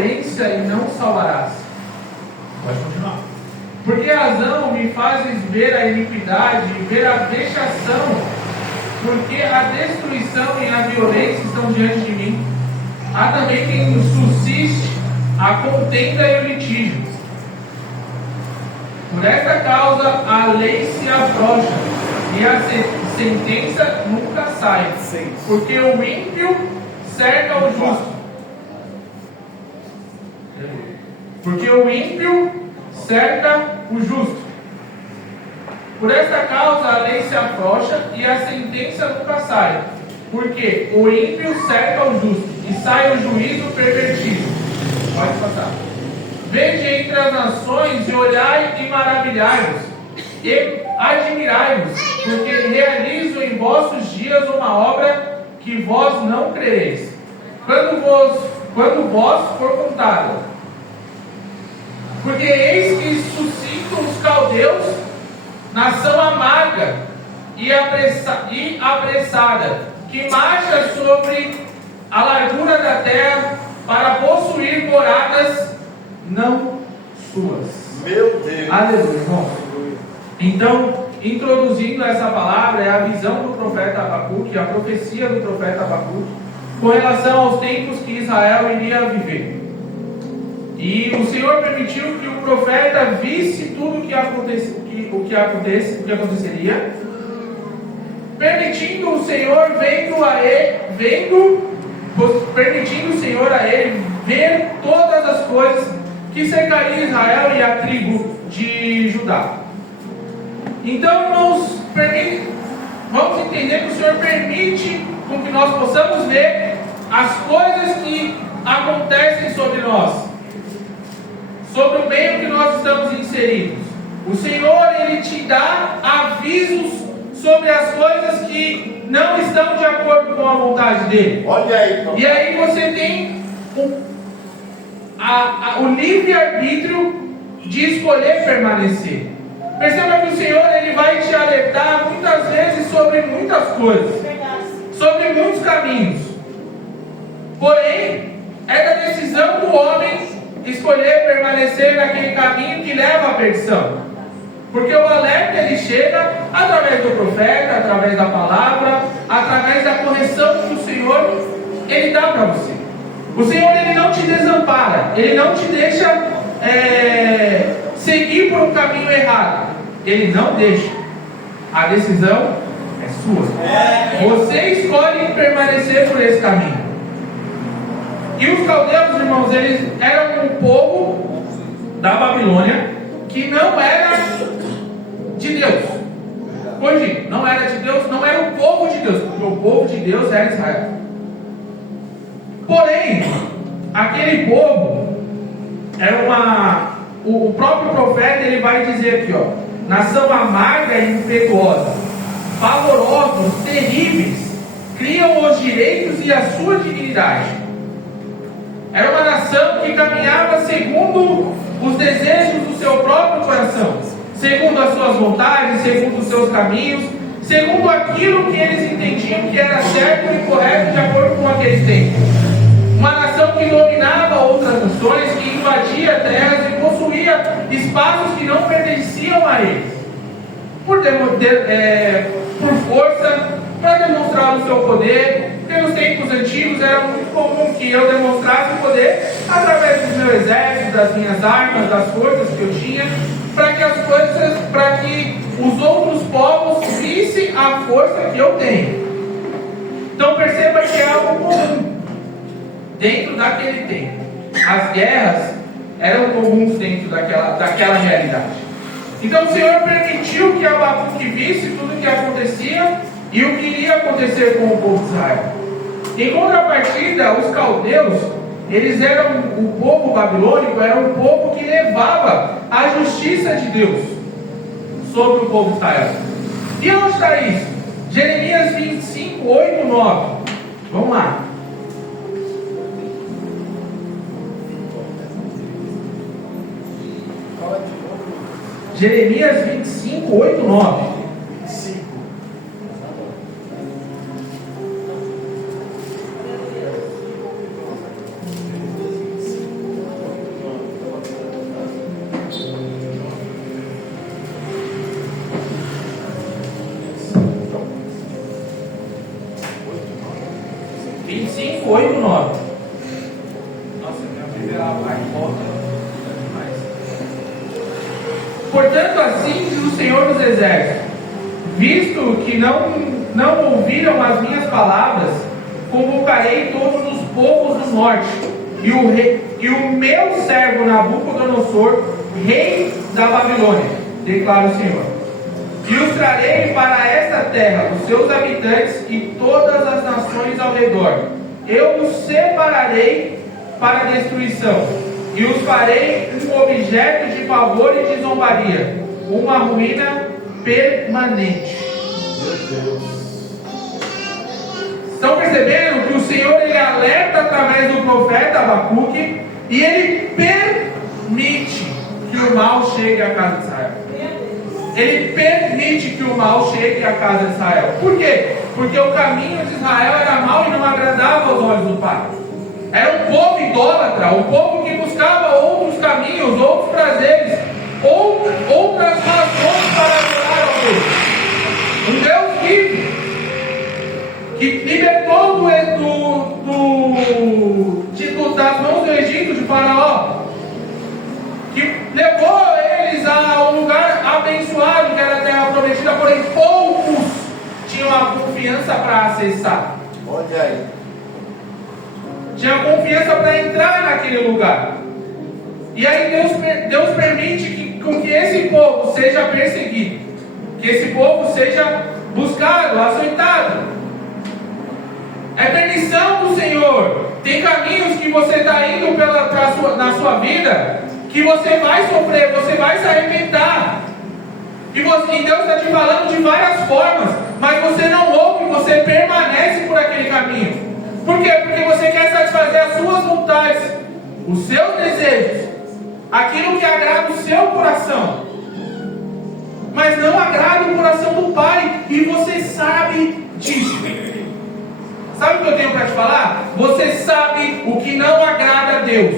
violência e não salvarás. Pode continuar. Por que razão me fazes ver a iniquidade e ver a vexação? Porque a destruição e a violência estão diante de mim. Há também quem subsiste a contenda e o litígio. Por esta causa a lei se afrouxa e a sentença nunca sai. Porque o ímpio cerca o justo. Porque o ímpio cerca o justo. Por esta causa a lei se afrouxa e a sentença nunca sai. Porque o ímpio cerca o justo e sai o juízo pervertido. Pode passar. Vede entre as nações e olhai e maravilhai-vos e admirai-vos, porque realizo em vossos dias uma obra que vós não crereis. Quando vós for contada. Porque eis que suscitam os caldeus, nação amarga e apressada, que marcha sobre a largura da terra para possuir moradas não suas. Meu Deus! Aleluia, irmão. Então, introduzindo essa palavra, é a visão do profeta Abacuque, a profecia do profeta Abacuque, com relação aos tempos que Israel iria viver. E o Senhor permitiu que o profeta visse tudo o que aconteceria, permitindo o Senhor ver todas as coisas que cercariam Israel e a tribo de Judá. Então, irmãos, vamos entender que o Senhor permite com que nós possamos ver as coisas que acontecem sobre nós, sobre o meio que nós estamos inseridos. O Senhor, Ele te dá avisos sobre as coisas que não estão de acordo com a vontade dEle. Olha aí, e aí você tem o livre-arbítrio de escolher permanecer. Perceba que o Senhor, Ele vai te alertar muitas vezes sobre muitas coisas, sobre muitos caminhos. Porém, é da decisão do homem escolher permanecer naquele caminho que leva à perdição. Porque o alerta, ele chega através do profeta, através da palavra, através da correção que o Senhor, Ele dá para você. O Senhor, Ele não te desampara, Ele não te deixa seguir por um caminho errado. Ele não deixa. A decisão é sua. Você escolhe permanecer por esse caminho. E os caldeus, irmãos, eles eram um povo da Babilônia que não era de Deus. Hoje, não era de Deus, não era o povo de Deus, porque o povo de Deus era Israel. Porém, aquele povo era o próprio profeta, ele vai dizer aqui, ó, nação amarga e impetuosa, pavorosos, terríveis, criam os direitos e a sua dignidade. Era uma nação que caminhava segundo os desejos do seu próprio coração, segundo as suas vontades, segundo os seus caminhos, segundo aquilo que eles entendiam que era certo e correto de acordo com aquele tempo. Uma nação que dominava outras nações, que invadia terras e possuía espaços que não pertenciam a eles, por força, para demonstrar o seu poder. Porque nos tempos antigos era muito comum que eu demonstrasse o poder através do meu exército, das minhas armas, das forças que eu tinha, para que os outros povos vissem a força que eu tenho. Então perceba que é algo comum dentro daquele tempo. As guerras eram comuns dentro daquela realidade. Então o Senhor permitiu que Abacuque visse tudo o que acontecia e o que iria acontecer com o povo de Israel. Em contrapartida, os caldeus, eles eram, o povo babilônico era um povo que levava a justiça de Deus sobre o povo de Israel. E onde está isso? Jeremias 25, 8, 9. Vamos lá. Jeremias 25, 8, 9. 8, 9. Nossa, minha Bíblia vai e volta demais. Portanto, assim diz o Senhor dos Exércitos: visto que não ouviram as minhas palavras, convocarei todos os povos do norte, e o meu servo Nabucodonosor, rei da Babilônia, declara o Senhor. E os trarei para esta terra, os seus habitantes e todas as nações ao redor. Eu os separarei para a destruição, e os farei um objeto de pavor e de zombaria, uma ruína permanente. Meu Deus. Estão percebendo que o Senhor ele alerta através do profeta Abacuque e ele permite que o mal chegue à casa de Israel. Ele permite que o mal chegue à casa de Israel. Por quê? Porque o caminho de Israel era mau e não agradava aos olhos do Pai. Era um povo idólatra, um povo que buscava outros caminhos, outros prazeres, outras razões para adorar ao Deus. Um Deus livre, que libertou das mãos do Egito, de Faraó, que levou eles a um lugar abençoado, que era a terra prometida, porém poucos tinham a confiança para acessar. Olha aí. Tinha confiança para entrar naquele lugar. E aí Deus permite com que esse povo seja perseguido, que esse povo seja buscado, açoitado. É permissão do Senhor. Tem caminhos que você está indo na sua vida, que você vai sofrer, você vai se arrebentar. E Deus está te falando de várias formas, mas você não ouve, você permanece por aquele caminho. Por quê? Porque você quer satisfazer as suas vontades, os seus desejos, aquilo que agrada o seu coração, mas não agrada o coração do Pai, e você sabe disso. Sabe o que eu tenho para te falar? Você sabe o que não agrada a Deus.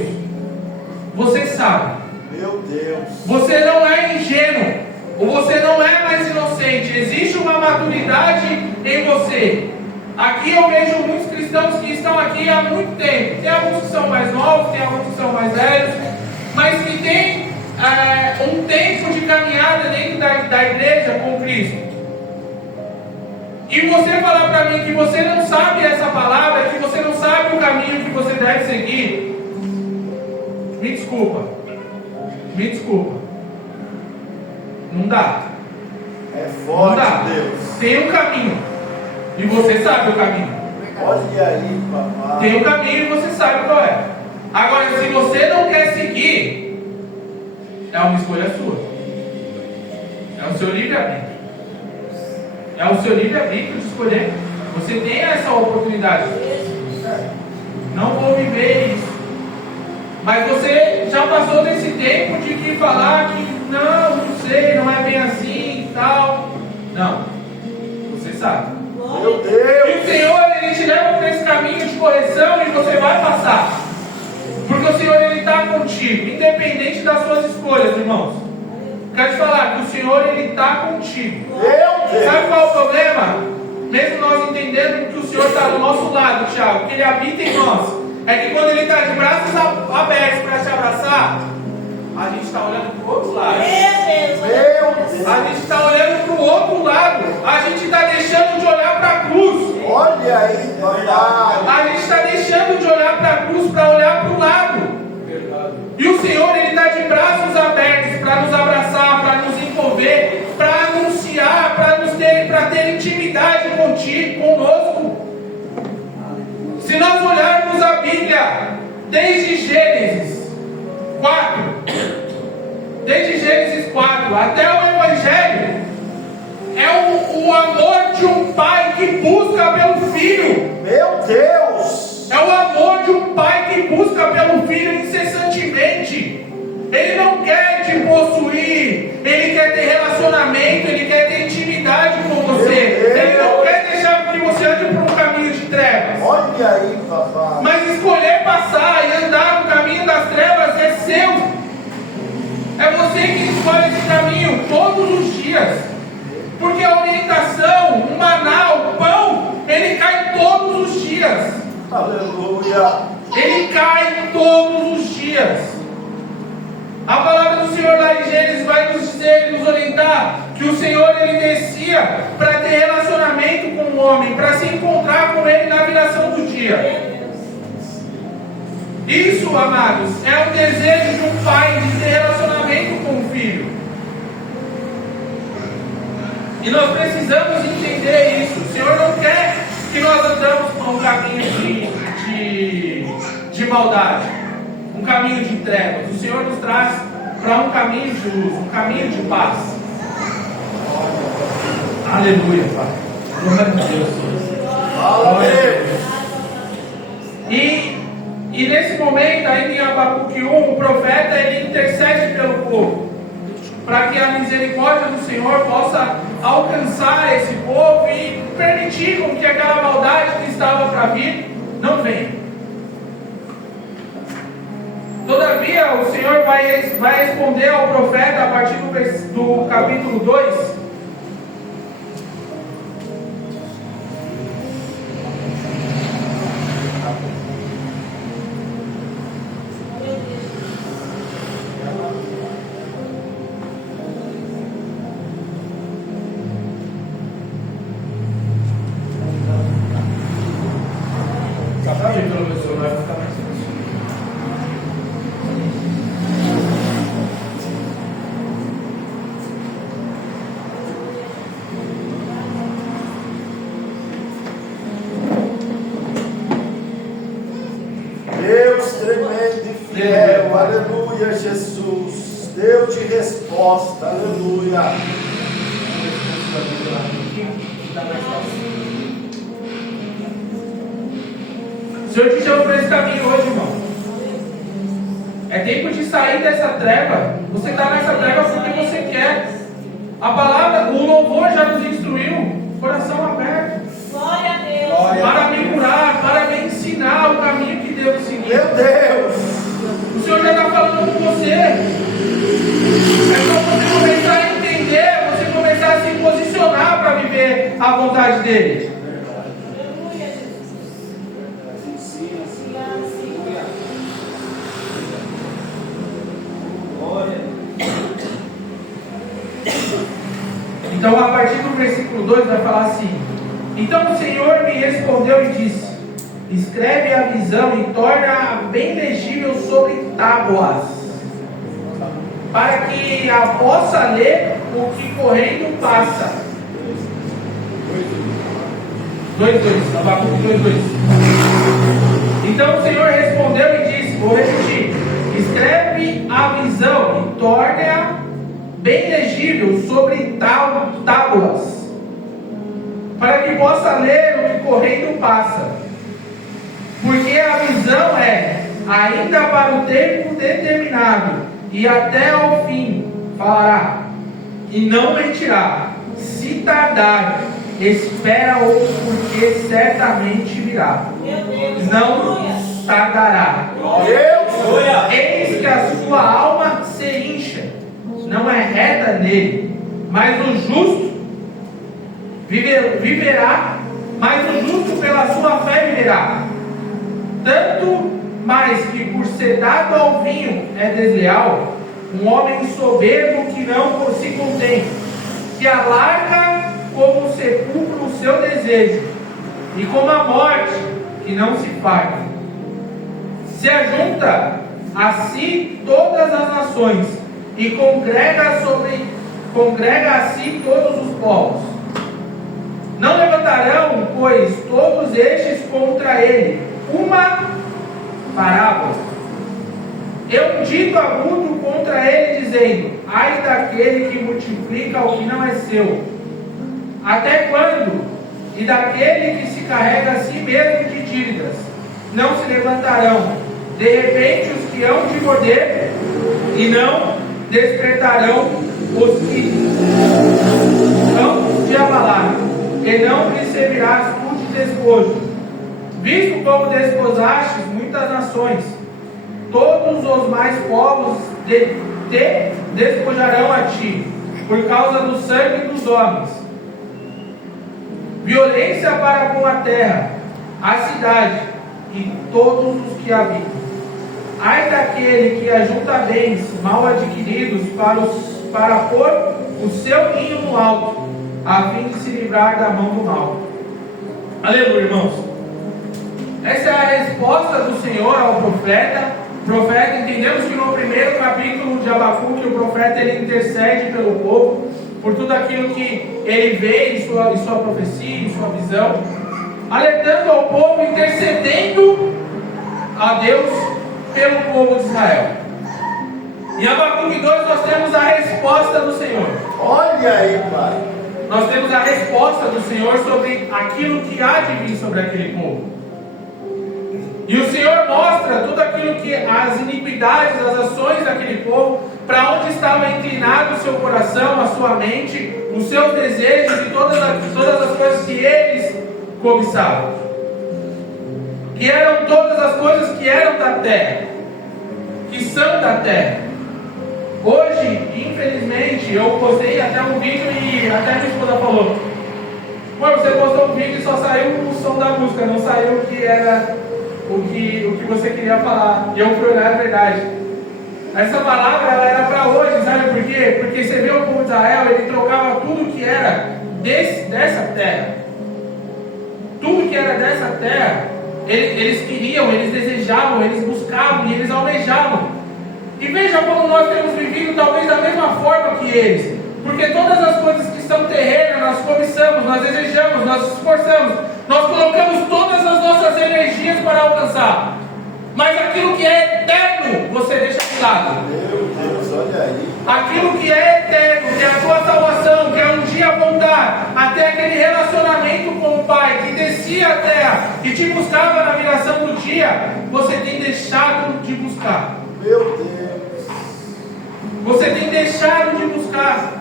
Você sabe. Meu Deus. Você não é ingênuo, ou você não é mais inocente. Existe uma maturidade em você. Aqui eu vejo muitos cristãos que estão aqui há muito tempo. Tem alguns que são mais novos, tem alguns que são mais velhos, mas que tem um tempo de caminhada dentro da igreja com Cristo. E você falar para mim que você não sabe essa palavra, que você não sabe o caminho que você deve seguir, me desculpa. Me desculpa. Não dá. É Não forte, dá. Deus. Tem um caminho. E você sabe o caminho. Olha aí, papai. Tem um caminho e você sabe qual é. Agora, se você não quer seguir, é uma escolha sua. É o seu livre-arbítrio. É o seu livre-arbítrio de escolher. Você tem essa oportunidade. Não vou viver isso. Mas você já passou desse tempo de que falar que não sei, não é bem assim e tal. Não. Você sabe. Meu E Deus. o Senhor, Ele te leva por esse caminho de correção e você vai passar. Porque o Senhor, Ele está contigo, independente das suas escolhas, irmãos. Quero te falar que o Senhor, Ele está contigo. Meu Deus. Sabe qual é o problema? Mesmo nós entendendo que o Senhor está do nosso lado, Tiago, que Ele habita em nós, é que quando Ele está de braços abertos para te abraçar, a gente está olhando para o outro lado. Meu Deus. A gente está olhando para o outro lado. A gente está deixando de olhar para a cruz. Olha aí, papai. A gente está deixando de olhar para a cruz para olhar para o lado. E o Senhor, Ele está de braços abertos para nos abraçar, para nos envolver, para anunciar, para ter intimidade conosco. Se nós olharmos a Bíblia desde Gênesis 4, até o Evangelho, é o amor de um pai que busca pelo filho. Meu Deus. É o amor de um pai que busca pelo filho incessantemente. Ele não quer te possuir, ele quer ter relacionamento, ele quer ter intimidade com você. Ele não quer deixar que você ande por um caminho de trevas. Olha aí, papai. Mas escolher passar e andar no caminho das trevas é seu. É você que escolhe esse caminho todos os dias. Porque a orientação, o maná, o pão, ele cai todos os dias. Aleluia. Ele cai todos os dias. A palavra do Senhor lá em Gênesis vai nos dizer, nos orientar, que o Senhor ele descia para ter relacionamento com o homem, para se encontrar com ele na viração do dia. Isso, amados, é o desejo de um pai de ter relacionamento com o filho. E nós precisamos entender isso. O Senhor não quer que nós andamos por um caminho de maldade, um caminho de trevas. O Senhor nos traz para um caminho de luz, um caminho de paz. Aleluia, Pai. Glória a Deus. Aleluia. E nesse momento, ainda em Abacuque 1, o profeta ele intercede pelo povo, para que a misericórdia do Senhor possa alcançar esse povo e permitir com que aquela maldade que estava para vir não venha. Todavia, o Senhor vai responder ao profeta a partir do capítulo 2. Deus tremendo e fiel, aleluia, Jesus. Deus de resposta, aleluia. O Senhor te chama para esse caminho hoje, irmão. É tempo de sair dessa treva. Você está nessa treva porque você quer. A palavra, o louvor já nos instruiu. Coração aberto. Glória a Deus. Para me curar, para me ensinar o caminho que devo seguir. Meu Deus. O Senhor já está falando com você. É só você começar a entender, você começar a se posicionar para viver a vontade dele. Aleluia, Jesus. Então, a partir do versículo 2 vai falar assim: então o Senhor me respondeu e disse: escreve a visão e torna-a bem legível sobre tábuas, para que a possa ler o que correndo passa. 2:2, Abacuque 2:2. Então o Senhor respondeu e disse, vou repetir: escreve a visão e torna-a bem legível sobre tábuas, para que possa ler o que correndo passa. Porque a visão é ainda para o tempo determinado, e até ao fim falará, e não mentirá. Se tardar, espera-o, porque certamente virá. Não tardará. Eis que a sua alma se incha, não é reta nele, mas o justo viverá, mas o justo pela sua fé viverá. Tanto mais que por ser dado ao vinho é desleal, um homem soberbo que não se contém, que alarga como o sepulcro o seu desejo, e como a morte que não se farta. Se ajunta a si todas as nações, e congrega a si todos os povos. Não levantarão, pois, todos estes contra ele uma parábola. Eu dito agudo contra ele, dizendo: ai daquele que multiplica o que não é seu. Até quando? E daquele que se carrega a si mesmo de dívidas, não se levantarão. De repente os que hão de morder, e não despertarão os que hão de abalar, e não lhes servirás tu de despojo. Visto como desposastes muitas nações, todos os mais povos te despojarão a ti, por causa do sangue dos homens. Violência para com a terra, a cidade, e todos os que habitam. Ai daquele que ajunta bens mal adquiridos para pôr o seu ninho no alto, a fim de se livrar da mão do mal. Aleluia, irmãos. Essa é a resposta do Senhor ao profeta. Entendemos que no primeiro capítulo de Abacuque, o profeta ele intercede pelo povo, por tudo aquilo que ele vê em sua profecia, em sua visão, alertando ao povo, intercedendo a Deus pelo povo de Israel. Em Abacuque 2 nós temos a resposta do Senhor. Olha aí, Pai. Nós temos a resposta do Senhor sobre aquilo que há de vir sobre aquele povo. E o Senhor mostra tudo aquilo que as iniquidades, as ações daquele povo, para onde estava inclinado o seu coração, a sua mente, os seus desejos e todas as coisas que eles cobiçavam. Que eram todas as coisas que eram da terra, que são da terra. Hoje, infelizmente, eu postei até um vídeo e até minha esposa falou: pô, você postou um vídeo e só saiu o som da música, não saiu o que era o que você queria falar. E eu fui olhar, é verdade. Essa palavra ela era para hoje, sabe por quê? Porque você vê o povo de Israel, ele trocava tudo que era dessa terra. Tudo que era dessa terra, eles queriam, eles desejavam, eles buscavam e eles almejavam. E veja como nós temos vivido talvez da mesma forma que eles. Porque todas as coisas que são terrenas, nós cobiçamos, nós desejamos, nós nos esforçamos, nós colocamos todas as nossas energias para alcançar. Mas aquilo que é eterno, você deixa de lado. Meu Deus, olha aí. Aquilo que é eterno, que é a tua salvação, que é um dia voltar até aquele relacionamento com o Pai, que descia a terra e te buscava na viração do dia, você tem deixado de buscar. Meu Deus. Você tem deixado de buscar.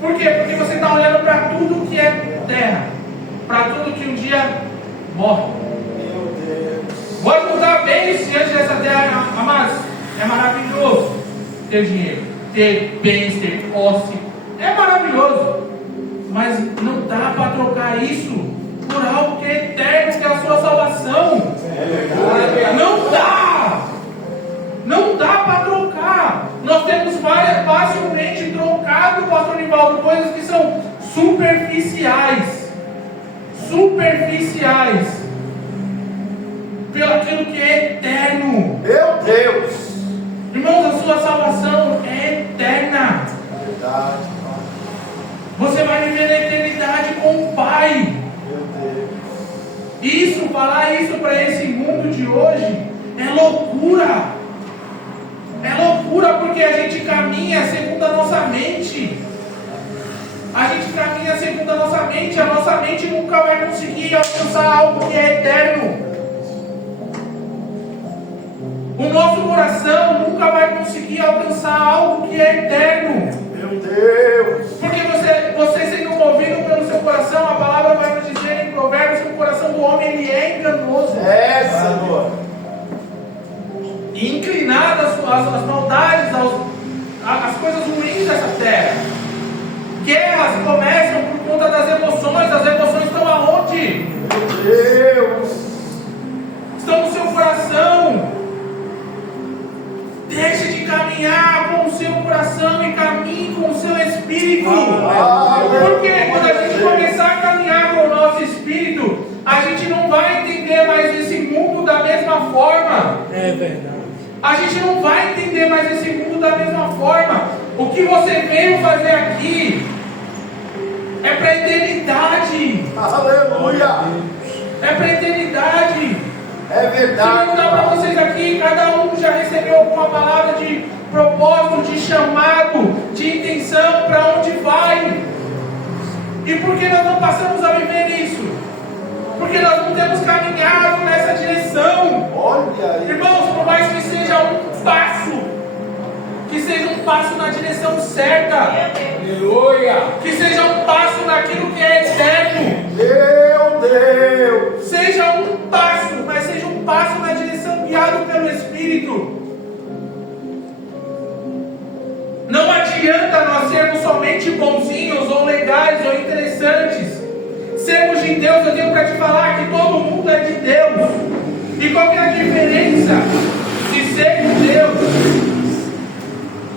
Por quê? Porque você está olhando para tudo que é terra, para tudo que um dia morre. Meu Deus. Pode mudar bens diante dessa terra, amados. É maravilhoso ter dinheiro, ter bens, ter posse. É maravilhoso. Mas não dá para trocar isso por algo que é eterno, que é a sua salvação. É verdade. Não dá. Não dá para trocar. Nós temos facilmente trocado, pastor Nivaldo, coisas que são superficiais. Pelo aquilo que é eterno. Meu Deus. Irmãos, a sua salvação é eterna. Verdade, Pai. Você vai viver na eternidade com o Pai. Meu Deus. Isso, falar isso para esse mundo de hoje é loucura. É loucura porque a gente caminha segundo a nossa mente. A gente caminha segundo a nossa mente nunca vai conseguir alcançar algo que é eterno. O nosso coração nunca vai conseguir alcançar algo que é eterno. Meu Deus. Porque você sendo movido pelo seu coração, a palavra vai nos dizer em Provérbios que o coração do homem ele é enganoso. É, Senhor. E inclinado às maldades, às coisas ruins dessa terra. Guerras começam por conta das emoções. As emoções estão aonde? Meu Deus. Estão no seu coração. Deixe de caminhar com o seu coração e caminhe com o seu espírito. Porque quando a gente começar a caminhar com o nosso espírito, a gente não vai entender mais esse mundo da mesma forma. É verdade. A gente não vai entender mais esse mundo da mesma forma. O que você veio fazer aqui é para a eternidade. Aleluia. É para a eternidade. É Se verdade. perguntar para vocês aqui, cada um já recebeu alguma palavra de propósito, de chamado, de intenção, para onde vai? E por que nós não passamos a viver isso? Porque nós não temos caminhado nessa direção. Olha aí. Irmãos, por mais que seja um passo na direção certa. Aleluia. Que seja um passo naquilo que é eterno. Meu Deus. Seja um passo, mas seja um passo na direção guiado pelo Espírito. Não adianta nós sermos somente bonzinhos, ou legais, ou interessantes. Sermos de Deus, eu tenho para te falar que todo mundo é de Deus. E qual que é a diferença de ser de Deus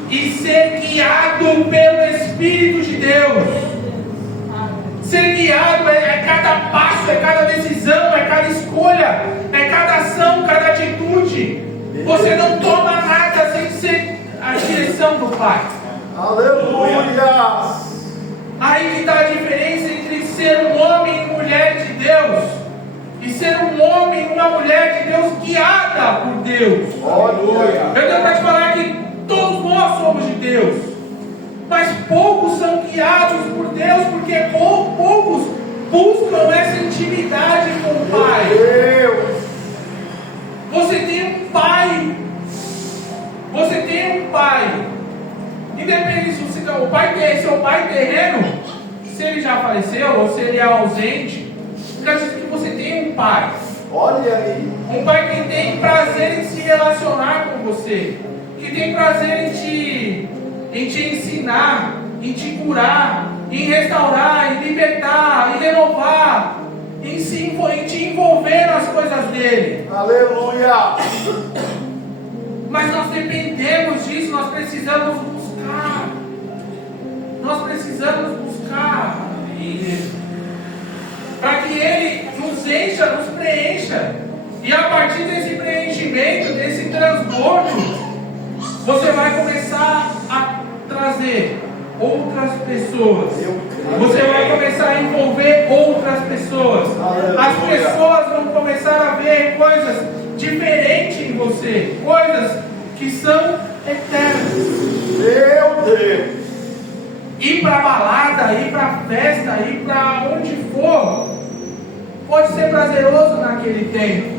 e ser guiado pelo Espírito de Deus? Ser guiado é cada passo, é cada decisão, é cada escolha, é cada ação, cada atitude. Você não toma nada sem ser a direção do Pai. Aleluia! Aí que está a diferença entre ser um homem e mulher de Deus e ser um homem e uma mulher de Deus guiada por Deus. Aleluia! Eu tenho para te falar que todos nós somos de Deus, mas poucos são guiados por Deus, porque poucos buscam essa intimidade com o Pai. Deus! Você tem um Pai. Você tem um Pai. Independente se o pai é seu pai terreno, se ele já faleceu ou se ele é ausente, acredito que você tem um Pai. Olha aí! Um Pai que tem prazer em se relacionar com você, que tem prazer em te ensinar, em te curar, em restaurar, em libertar, em renovar, em te envolver nas coisas dele. Aleluia! Mas nós dependemos disso, nós precisamos buscar. Nós precisamos buscar para que Ele nos encha, nos preencha. E a partir desse preenchimento, desse transbordo, você vai começar a trazer outras pessoas. Você vai começar a envolver outras pessoas. As pessoas vão começar a ver coisas diferentes em você, coisas que são eternas. Meu Deus! Ir para balada, ir para festa, ir para onde for, pode ser prazeroso naquele tempo,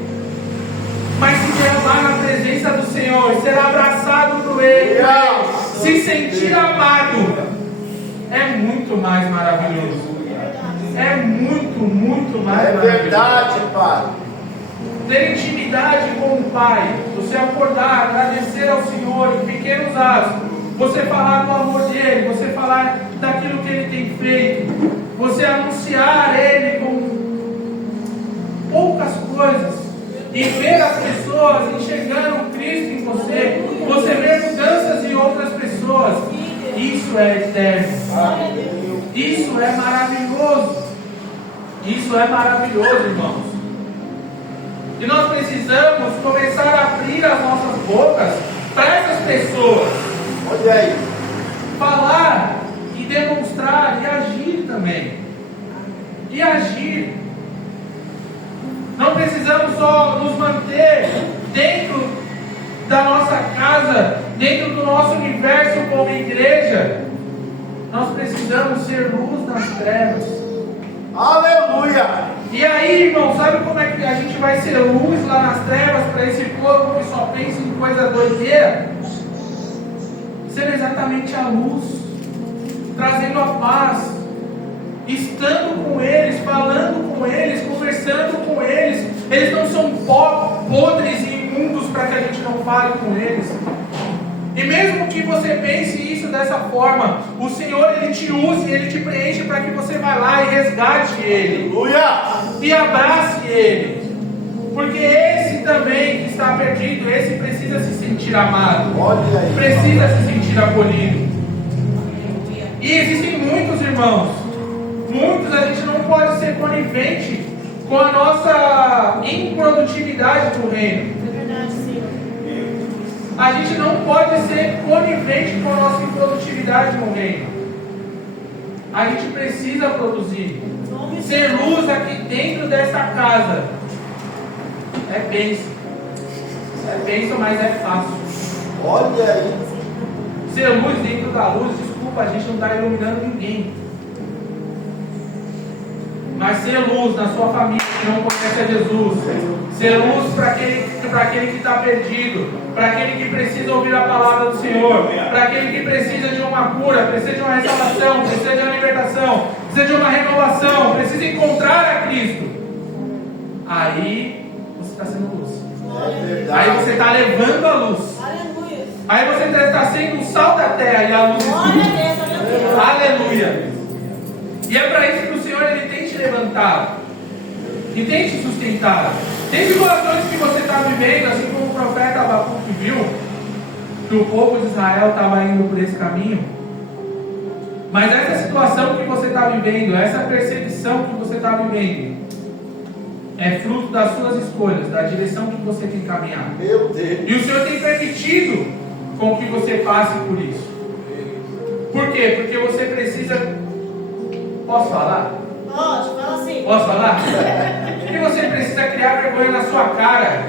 mas se derramar na presença do Senhor, ser abraçado por Ele, se sentir amado, é muito mais maravilhoso. É muito, muito mais maravilhoso. É verdade, Pai. Ter intimidade com o Pai, você acordar, agradecer ao Senhor em pequenos atos, você falar do amor dele, você falar daquilo que ele tem feito, você anunciar ele com poucas coisas e ver as pessoas enxergando Cristo em você, você ver mudanças em outras pessoas. Isso é eterno. Isso é maravilhoso. Isso é maravilhoso, irmãos. E nós precisamos começar a abrir as nossas bocas para essas pessoas. Olha aí. Falar e demonstrar e agir também. E agir. Não precisamos só nos manter dentro da nossa casa, dentro do nosso universo como igreja. Nós precisamos ser luz nas trevas. Aleluia! E aí, irmão, sabe como é que a gente vai ser luz lá nas trevas para esse povo que só pensa em coisa doideira? Ser exatamente a luz, trazendo a paz, estando com eles, falando com eles, conversando com eles. Eles não são podres e imundos para que a gente não fale com eles. E mesmo que você pense isso dessa forma, o Senhor ele te usa e ele te preenche para que você vá lá e resgate ele. Aleluia! E abrace ele. Porque esse também que está perdido, esse precisa se sentir amado. Olha aí. Precisa se sentir acolhido. E existem muitos irmãos. Muitos a gente não pode ser conivente com a nossa improdutividade do reino. É verdade, Senhor. A gente não pode ser conivente com a nossa improdutividade no reino. A gente precisa produzir. Ser luz aqui dentro dessa casa é bênção. É bênção, mas é fácil. Olha aí. Ser luz dentro da luz, desculpa, a gente não está iluminando ninguém. Mas ser luz na sua família que não conhece a Jesus. Ser luz para aquele que está perdido. Para aquele que precisa ouvir a palavra do Senhor. Para aquele que precisa de uma cura, precisa de uma restauração, precisa de uma libertação, precisa de uma renovação, precisa encontrar a Cristo. Aí você está sendo luz. É verdade. Aí você está levando a luz. Aleluia. Aí você está sendo o sal da terra e a luz Glória a escura. Deus, Aleluia. E é para isso que o Senhor ele tem te levantado e tem te sustentado. Tem situações que você está vivendo, assim como o profeta Abacuque viu, que o povo de Israel estava indo por esse caminho. Mas essa situação que você está vivendo, essa perseguição que você está vivendo, é fruto das suas escolhas, da direção que você tem caminhado. Meu Deus. E o Senhor tem permitido com que você passe por isso. Por quê? Porque você precisa... Posso falar? Pode, fala assim. Posso falar? Porque você precisa criar vergonha na sua cara.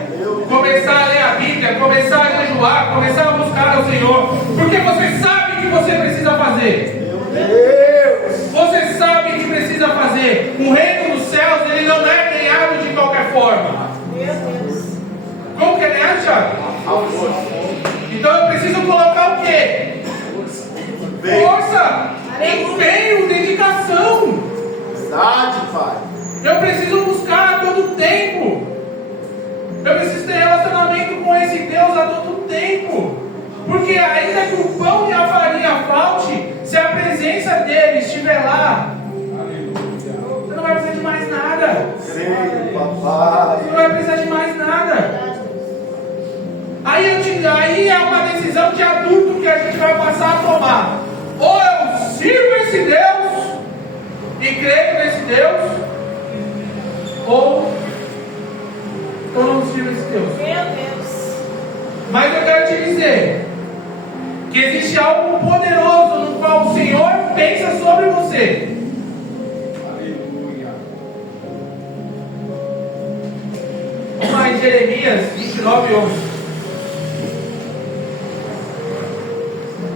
Começar a ler a Bíblia, começar a jejuar, começar a buscar ao Senhor. Porque você sabe que você precisa fazer. Meu Deus. Você sabe que precisa fazer. O reino dos céus, ele não é ganhado de qualquer forma. Meu Deus. Como que é ganhado, Thiago? Então eu preciso colocar o quê? Força, empenho, dedicação. Verdade, Pai. Eu preciso buscar a todo tempo. Eu preciso ter relacionamento com esse Deus a todo tempo. Porque ainda que o pão e a farinha falte, se a presença dele estiver lá, você não vai precisar de mais nada. Sim, papai. Você não vai precisar de mais nada. Aí é uma decisão de adulto que a gente vai passar a tomar. Ou eu sirvo esse Deus e creio nesse Deus, ou eu não sirvo esse Deus. Meu Deus. Mas eu quero te dizer que existe algo poderoso no qual o Senhor pensa sobre você. Aleluia. Vamos lá em Jeremias 29:11.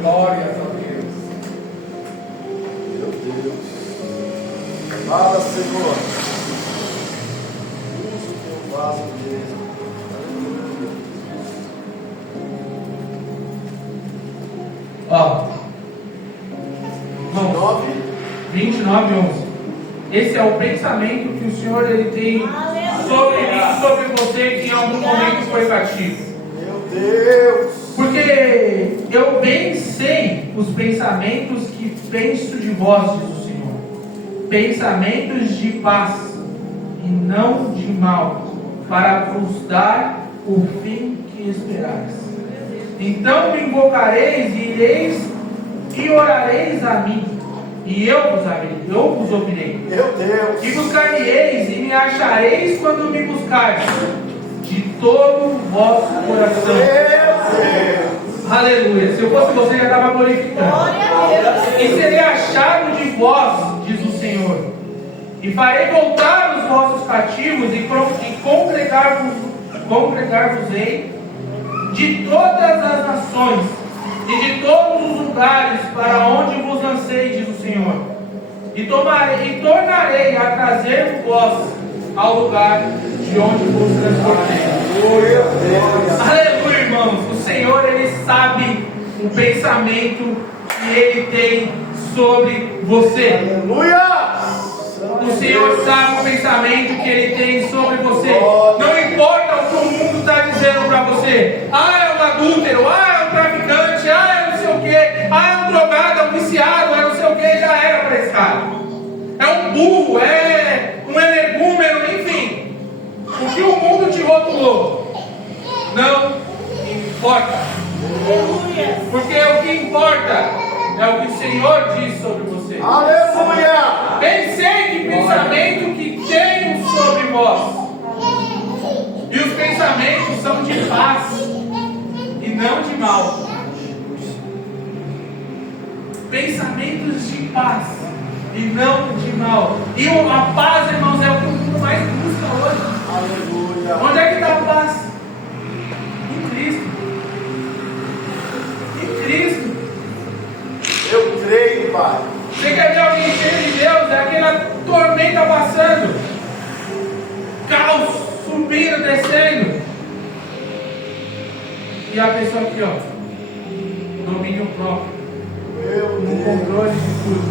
Glórias a Deus. Meu Deus. Fala, Senhor. Usa o teu vaso mesmo. Ó, 29:11. Esse é o pensamento que o Senhor ele tem sobre mim, sobre você, que em algum momento foi cativo. Meu Deus. Porque eu bem sei os pensamentos que penso de vós, diz o Senhor. Pensamentos de paz e não de mal, para vos dar o fim que esperais. Então me invocareis e ireis e orareis a mim, e eu vos ouvirei. Meu Deus. E buscar-me-eis e me achareis quando me buscardes de todo o vosso coração. Meu Deus. Aleluia. Se eu fosse você, já estava glorificando. Glória a Deus. E serei achado de vós, diz o Senhor. E farei voltar os vossos cativos e congregar-vos-ei de todas as nações e de todos os lugares para onde vos lancei, diz o Senhor. E tornarei a trazer-vos ao lugar de onde vos transportei. Aleluia, irmãos. O Senhor, Ele sabe o pensamento que Ele tem sobre você. Aleluia. O Senhor sabe o pensamento que Ele tem sobre você. Não importa o que o mundo está dizendo para você. Ah, é um adúltero. Ah, é um traficante. Ah, é não sei o que. Ah, é um drogado, é um viciado. É não sei o que. Já era para esse cara. É um burro. É um energúmeno. Enfim. O que o mundo te rotulou não importa. Aleluia. Porque o que importa é o que o Senhor diz sobre você. Aleluia. Bem sei que pensamento que tenho sobre vós. E os pensamentos são de paz e não de mal. Pensamentos de paz e não de mal. E a paz, irmãos, é o que o mundo mais busca hoje. Aleluia. Onde é que está a paz? Em Cristo. Em Cristo. Eu creio, Pai. Você quer ver alguém cheio de Deus? É aquela tormenta passando, caos subindo, descendo, e a pessoa aqui, ó, domínio próprio, no controle de tudo,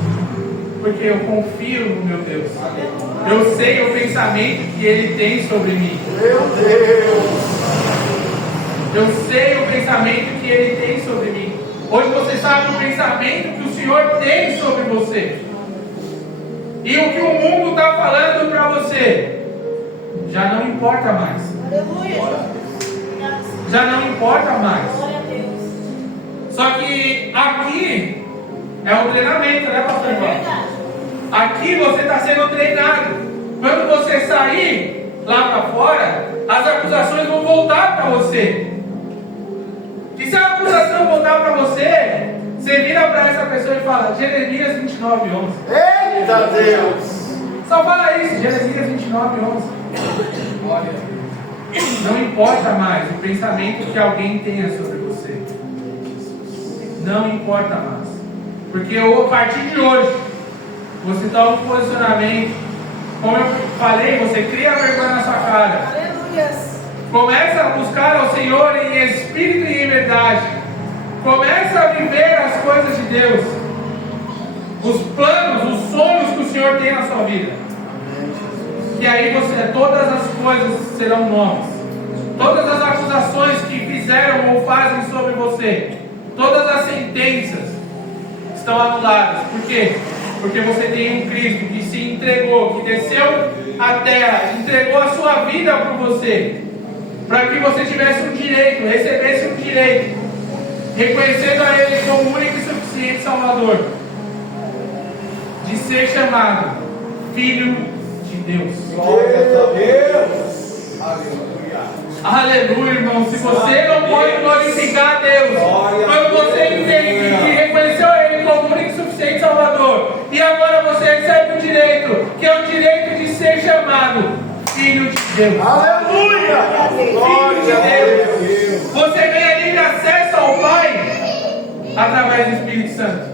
porque eu confio no meu Deus. Eu sei o pensamento que Ele tem sobre mim. Meu Deus. Eu sei o pensamento que Ele tem sobre mim. Hoje você sabe o pensamento que o Senhor tem sobre você. E o que o mundo está falando para você. já não importa mais. Aleluia. Já não importa mais. Glória a Deus. Só que aqui é o treinamento, né, pastor É Ivan? verdade. Aqui você está sendo treinado. Quando você sair lá para fora, as acusações vão voltar para você. E se a acusação voltar para você, você vira para essa pessoa e fala: Jeremias 29:11. Eita Deus! Só fala isso, Jeremias 29:11. Olha. Não importa mais o pensamento que alguém tenha sobre você. Não importa mais. Porque a partir de hoje, você toma um posicionamento. Como eu falei, você cria vergonha na sua cara. Aleluia. Começa a buscar ao Senhor em espírito e em verdade. Começa a viver as coisas de Deus. Os planos, os sonhos que o Senhor tem na sua vida. E aí todas as coisas serão novas. Todas as acusações que fizeram ou fazem sobre você, todas as sentenças estão anuladas. Por quê? Porque você tem um Cristo que se entregou, que desceu à terra, entregou a sua vida por você, para que você tivesse um direito, recebesse um direito, reconhecendo a Ele como único e suficiente Salvador, de ser chamado Filho de Deus. Glória a Deus! Aleluia. Aleluia, irmão. Se você não pode glorificar a Deus, quando você entende que reconheceu Ele como o único e suficiente Salvador, e agora você recebe o direito, que é o direito de ser chamado Filho de Deus. Aleluia! Glória a Deus! Você ganha livre acesso ao Pai através do Espírito Santo.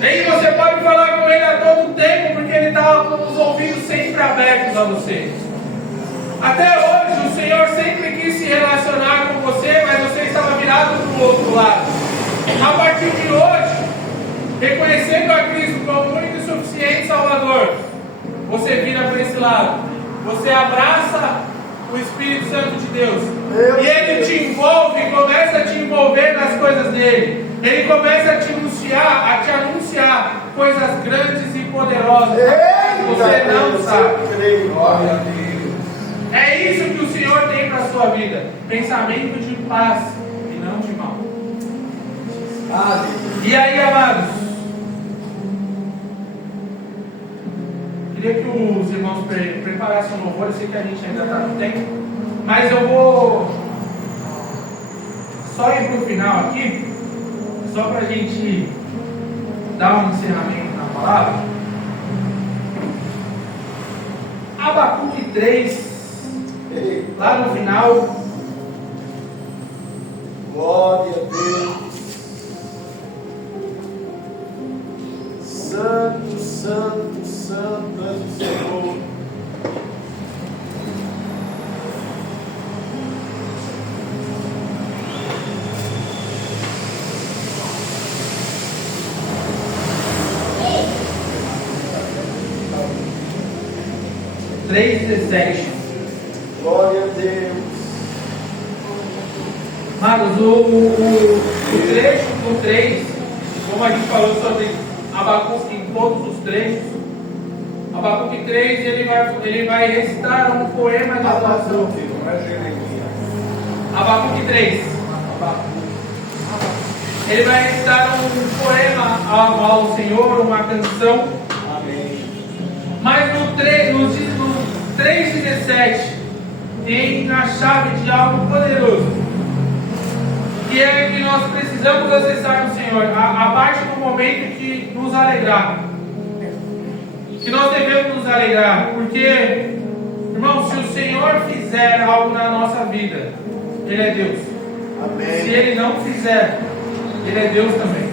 E você pode falar com Ele a todo tempo, porque Ele está com os ouvidos sempre abertos a você. Até hoje o Senhor sempre quis se relacionar com você, mas você estava virado para o outro lado. A partir de hoje, reconhecendo a Cristo como o único e suficiente Salvador, você vira para esse lado. Você abraça o Espírito Santo de Deus. E Ele te envolve, começa a te envolver nas coisas dele. Ele começa a te anunciar coisas grandes e poderosas que você não sabe. Glória a Deus. É isso que o Senhor tem para a sua vida. Pensamento de paz e não de mal. E aí, amados, queria que os irmãos preparassem um louvor. Eu sei que a gente ainda está no tempo, mas eu vou só ir para o final aqui, só para a gente dar um encerramento na palavra. Abacuque 3, lá no final. Glória a Deus! Santo, santo, santo é o Senhor. Glória a Deus. Amados, o trecho do 3, como a gente falou sobre Abacuque em todos os trechos, Abacuque 3, ele vai recitar um poema de adoração. Não é Jeremias. Abacuque 3. Ele vai recitar um poema ao Senhor, uma canção. Amém. Mas no 3:17 tem a chave de algo poderoso, que é que nós precisamos acessar no Senhor, a parte do momento que nos alegrar, que nós devemos nos alegrar, porque, irmão, se o Senhor fizer algo na nossa vida, Ele é Deus. Amém. Se Ele não fizer, Ele é Deus também.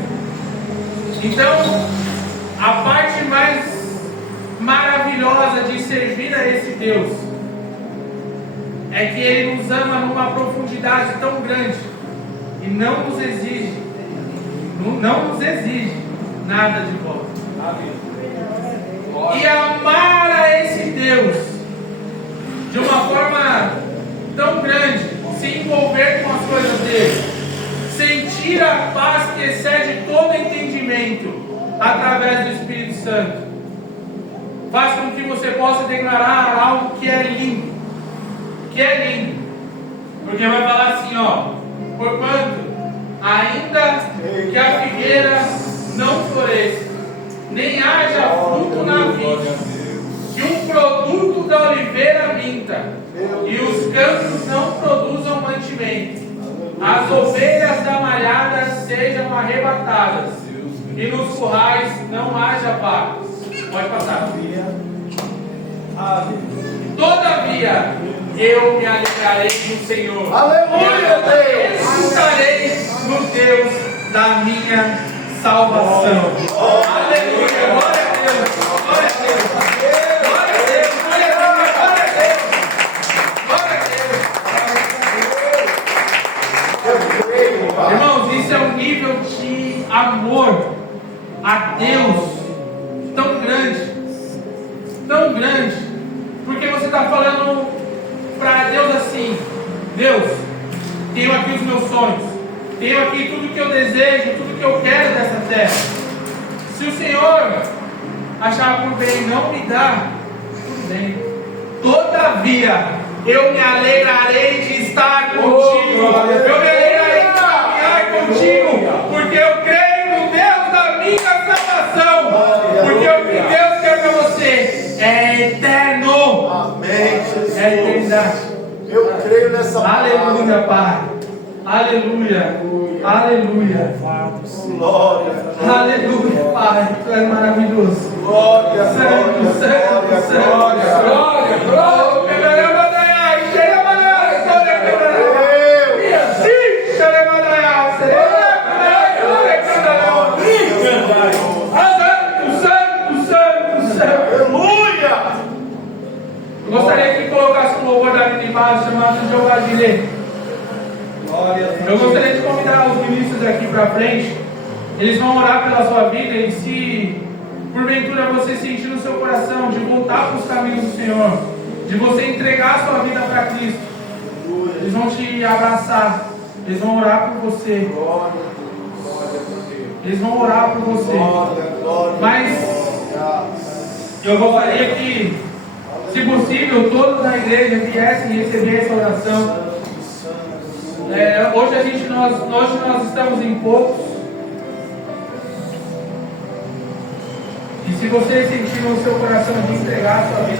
Então, a parte mais maravilhosa de servir a esse Deus é que Ele nos ama numa profundidade tão grande e não nos exige nada de volta. Amém. E amar a esse Deus de uma forma tão grande, se envolver com as coisas dele, sentir a paz que excede todo entendimento através do Espírito Santo, faz com que você possa declarar algo que é lindo. Que é lindo. Porque vai falar assim, ó. Porquanto, ainda que a figueira não floresça, nem haja fruto na vide, que um produto da oliveira minta, e os campos não produzam mantimento, as ovelhas da malhada sejam arrebatadas, e nos currais não haja vacas. Pode passar. Todavia, eu me alegrarei no Senhor. Aleluia, Deus. Exultarei no Deus da minha salvação. Aleluia, glória a Deus, glória a Deus, glória a Deus, glória a Deus, glória a Deus, glória a Deus. Irmãos, isso é um nível de amor a Deus tão grande, porque você está falando para Deus assim: Deus, tenho aqui os meus sonhos, tenho aqui tudo que eu desejo, tudo que eu quero dessa terra. Se o Senhor achar por bem não me dar, tudo bem. Todavia, eu me alegrarei de estar contigo. Eu me alegrarei de caminhar contigo, porque eu creio no Deus da minha salvação. Porque o que Deus quer para você é eterno. Amém, Jesus. É eternidade. Eu creio nessa palavra. Aleluia, Pai. Aleluia. Aleluia. Glória. Aleluia, Pai. Tu és maravilhoso. Glória, Santo, santo, santo. Glória, glória. Eu gostaria que colocasse um louvor da imagem chamado Jogadilê. Eu gostaria de convidar os ministros aqui para frente. Eles vão orar pela sua vida, e se porventura você sentir no seu coração de voltar para os caminhos do Senhor, de você entregar a sua vida para Cristo, eles vão te abraçar, eles vão orar por você, eles vão orar por você. Mas eu gostaria que, se possível, todos da igreja viessem receber essa oração. Hoje nós estamos em poucos. E se você sentir no seu coração de entregar a sua vida